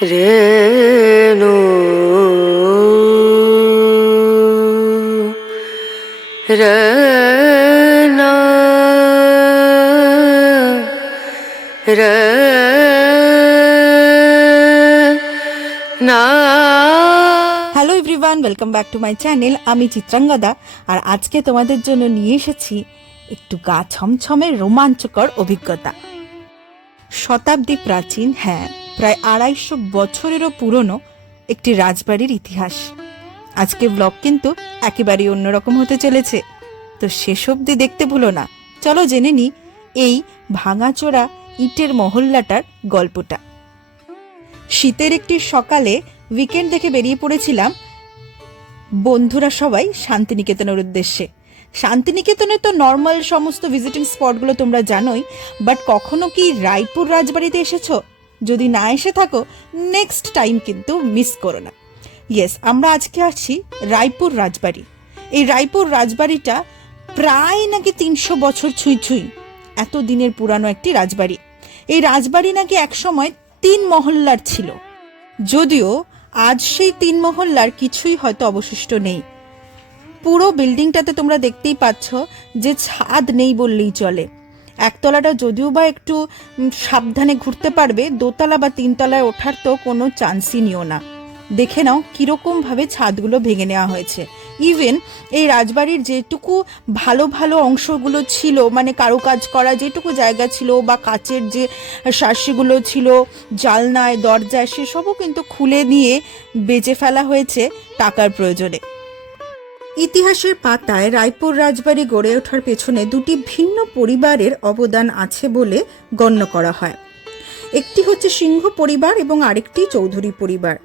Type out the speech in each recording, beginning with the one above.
রেণু। রনা রনা hello everyone welcome back to my channel আমি চিত্রাঙ্গদা, আর আজকে তোমাদের জন্য নিয়ে এসেছি একটু গা ছমছমে রোমাঞ্চকর অভিজ্ঞতা। শতাব্দী প্রাচীন হ্যাঁ। প্রায় আড়াইশো বছরেরও পুরনো একটি রাজবাড়ির ইতিহাস। আজকের ব্লগ কিন্তু একেবারেই অন্যরকম হতে চলেছে। তো শেষ অবধি দেখতে ভুলো না। চলো জেনে নি এই ভাঙাচোরা ইটের মহল্লাটার গল্পটা। শীতের একটি সকালে উইকেন্ড দেখে বেরিয়ে পড়েছিলাম বন্ধুরা সবাই শান্তিনিকেতনের উদ্দেশ্যে। শান্তিনিকেতনে তো নর্মাল সমস্ত ভিজিটিং স্পটগুলো তোমরা জানোই বাট কখনো কি রায়পুর রাজবাড়িতে এসেছ? যদি না এসে থাকো নেক্সট টাইম কিন্তু মিস করো না। ইয়েস আমরা আজকে আছি রায়পুর রাজবাড়ি। এই রায়পুর রাজবাড়িটা প্রায় নাকি তিনশো বছর ছুঁই ছুঁই, এত দিনের পুরানো একটি রাজবাড়ি। এই রাজবাড়ি নাকি একসময় তিন মহল্লার ছিল। যদিও আজ সেই তিন মহল্লার কিছুই হয়তো অবশিষ্ট নেই। পুরো বিল্ডিংটাতে তোমরা দেখতেই পাচ্ছ যে ছাদ নেই বললেই চলে। একতলাটা যদিও বা একটু সাবধানে ঘুরতে পারবে, দোতলা বা তিনতলায় ওঠার তো কোনো চান্সই নিও না। দেখে নাও কীরকম ভাবে ছাদগুলো ভেঙে নেওয়া হয়েছে। ইভেন এই রাজবাড়ির যেটুকু ভালো ভালো অংশগুলো ছিল মানে কারুকাজ করা যেটুকু জায়গা ছিল বা কাচের যে শাসিগুলো ছিল, জালনায়, দরজায়, সেসবও কিন্তু খুলে নিয়ে বেচে ফেলা হয়েছে টাকার প্রয়োজনে। ইতিহাসের পাতায় রায়পুর রাজবাড়ি গড়ে ওঠার পেছনে দুটি ভিন্ন পরিবারের অবদান আছে বলে গণ্য করা হয়। একটি হচ্ছে সিংহ পরিবার এবং আরেকটি চৌধুরী পরিবার।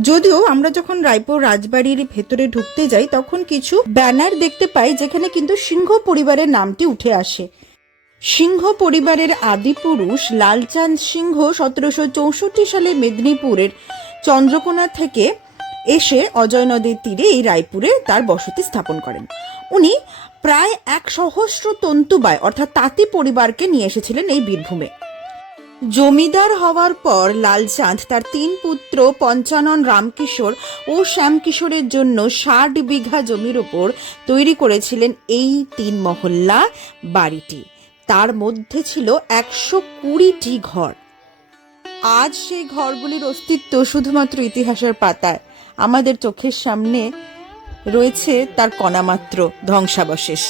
যদিও আমরা যখন রায়পুর রাজবাড়ির ভেতরে ঢুকতে যাই, তখন কিছু ব্যানার দেখতে পাই যেখানে কিন্তু সিংহ পরিবারের নামটি উঠে আসে। সিংহ পরিবারের আদি পুরুষ লালচাঁদ সিংহ সতেরোশো চৌষট্টি সালে মেদিনীপুরের চন্দ্রকোনা থেকে এসে অজয় নদীর তীরে এই রায়পুরে তার বসতি স্থাপন করেন। উনি প্রায় এক সহস্র তন্তুবায় অর্থাৎ তাঁতি পরিবারকে নিয়ে এসেছিলেন এই বীরভূমে। জমিদার হওয়ার পর লালচাঁদ তার তিন পুত্র পঞ্চানন রামকিশোর ও শ্যামকিশোরের জন্য ষাট বিঘা জমির ওপর তৈরি করেছিলেন এই তিন মহল্লা বাড়িটি। তার মধ্যে ছিল একশো কুড়িটি ঘর। আজ সেই ঘরগুলির অস্তিত্ব শুধুমাত্র ইতিহাসের পাতায়। আমাদের চোখের সামনে রয়েছে তার কণামাত্র ধ্বংসাবশেষ।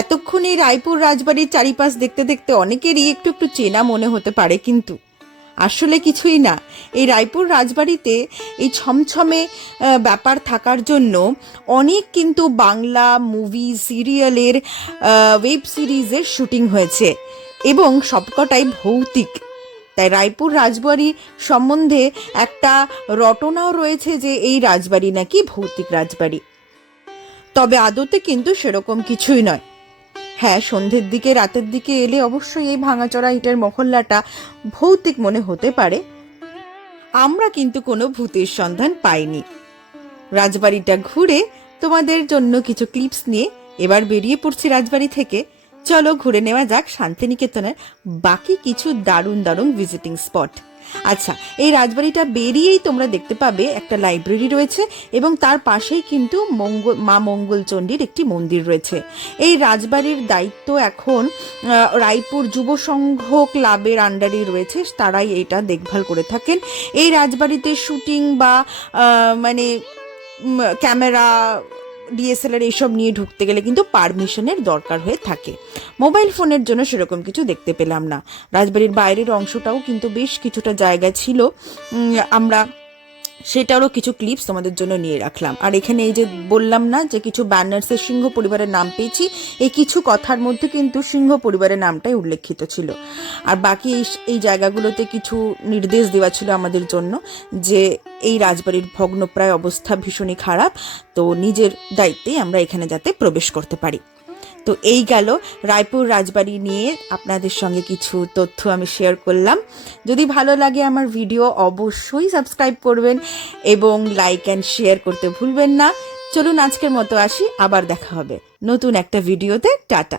এতক্ষণ এই রায়পুর রাজবাড়ির চারিপাশ দেখতে দেখতে অনেকেরই একটু একটু চেনা মনে হতে পারে কিন্তু আসলে কিছুই না। এই রায়পুর রাজবাড়িতে এই ছমছমে ব্যাপার থাকার জন্য অনেক কিন্তু বাংলা মুভি, সিরিয়ালের ওয়েব সিরিজের শুটিং হয়েছে এবং সবকটাই ভৌতিক। তাই রায়পুর রাজবাড়ি সম্বন্ধে একটা রটনাও রয়েছে যে এই রাজবাড়ি নাকি ভৌতিক রাজবাড়ি। তবে আদতে কিন্তু সেরকম কিছুই নয়। হ্যাঁ সন্ধ্যের দিকে, রাতের দিকে এলে অবশ্যই এই ভাঙাচড়া ইটের মহল্লাটা ভৌতিক মনে হতে পারে। আমরা কিন্তু কোনো ভূতের সন্ধান পাইনি। রাজবাড়িটা ঘুরে তোমাদের জন্য কিছু ক্লিপস নিয়ে এবার বেরিয়ে পড়ছি রাজবাড়ি থেকে। চলো ঘুরে নেওয়া যাক শান্তিনিকেতনের বাকি কিছু দারুণ দারুণ ভিজিটিং স্পট আচ্ছা এই রাজবাড়িটা বেরিয়েই তোমরা দেখতে পাবে একটা লাইব্রেরি রয়েছে এবং তার পাশেই কিন্তু মঙ্গল, মা মঙ্গলচণ্ডীর একটি মন্দির রয়েছে। এই রাজবাড়ির দায়িত্ব এখন রায়পুর যুব সংঘ ক্লাবের আন্ডারেই রয়েছে, তারাই এটা দেখভাল করে থাকেন। এই রাজবাড়িতে শুটিং বা মানে ক্যামেরা ডিএসএলআর এইসব নিয়ে ঢুকতে গেলে কিন্তু পারমিশনের দরকার হয়ে থাকে। মোবাইল ফোনের জন্য সেরকম কিছু দেখতে পেলাম না। রাজবাড়ির বাইরের অংশটাও কিন্তু বেশ কিছুটা জায়গা ছিল। আমরা সেটারও কিছু ক্লিপস তোমাদের জন্য নিয়ে রাখলাম। আর এখানে এই যে বললাম না যে কিছু ব্যানার্সের সিংহ পরিবারের নাম পেয়েছি, এই কিছু কথার মধ্যে কিন্তু সিংহ পরিবারের নামটাই উল্লেখিত ছিল। আর বাকি এই এই জায়গাগুলোতে কিছু নির্দেশ দেওয়া ছিল আমাদের জন্য যে এই রাজবাড়ির ভগ্নপ্রায় অবস্থা ভীষণই খারাপ, তো নিজের দায়িত্বেই আমরা এখানে যাতে প্রবেশ করতে পারি। তো এই গেল রায়পুর রাজবাড়ি নিয়ে আপনাদের সঙ্গে কিছু তথ্য আমি শেয়ার করলাম। যদি ভালো লাগে আমার ভিডিও অবশ্যই সাবস্ক্রাইব করবেন এবং লাইক অ্যান্ড শেয়ার করতে ভুলবেন না। চলুন আজকের মতো আসি, আবার দেখা হবে। নতুন একটা ভিডিওতে টাটা।